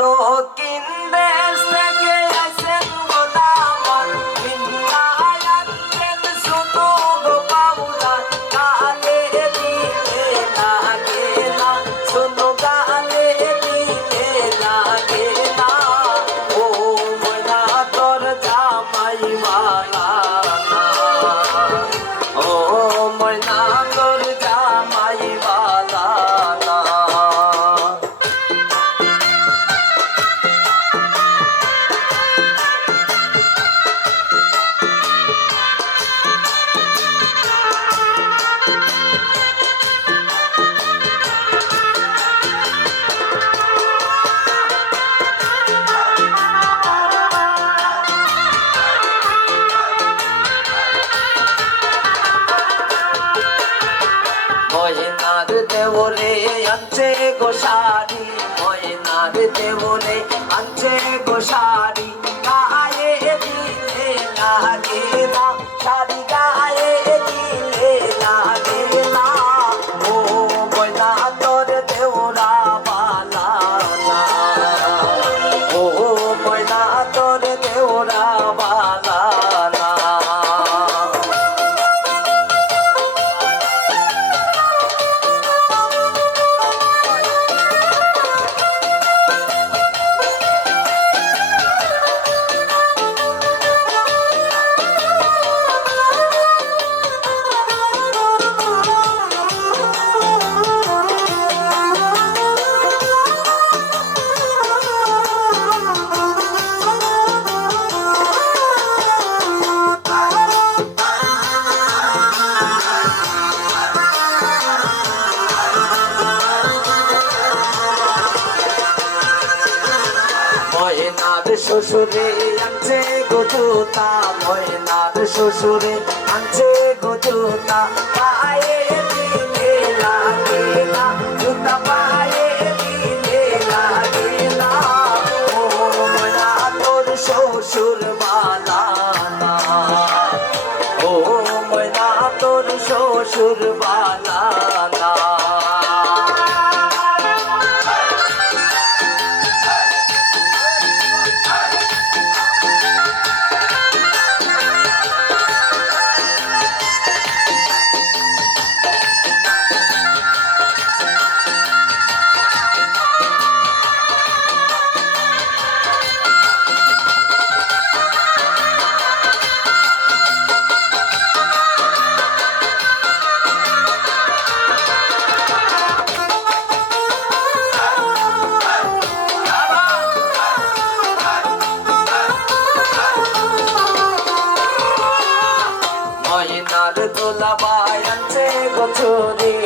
দক্ষিণ দেশ থেকে আসেন গো দামন ভিন্নায় আনছেন শুধু গো পাউডার গালে দিলে লাগে না শুধু গালে দিলে লাগে না ও ময়না তোর জামাই মালা না ও ময়না তোর জামাই মালা না ময়নার দেবরে আনছে গো শাড়ি ময়নার দেবরে আনছে গো শাড়ি গায়ে দিলে লাগে না শাড়ি গায়ে দিলে লাগে না ও ময়না তোর দেওরা বালা না ও ময়না তোর দেওরা বালা না ময়নার শ্বশুরে আনছে গো জুতা ময়নার শ্বশুরে আনছে গো জুতা পায়ে দিলে লাগে না জুতা পায়ে দিলে লাগে না ও ময়না তোর শ্বশুর বালা না ও ময়না তোর শ্বশুর বালা না ময়নার দোলাবাই আনছে গো চুরি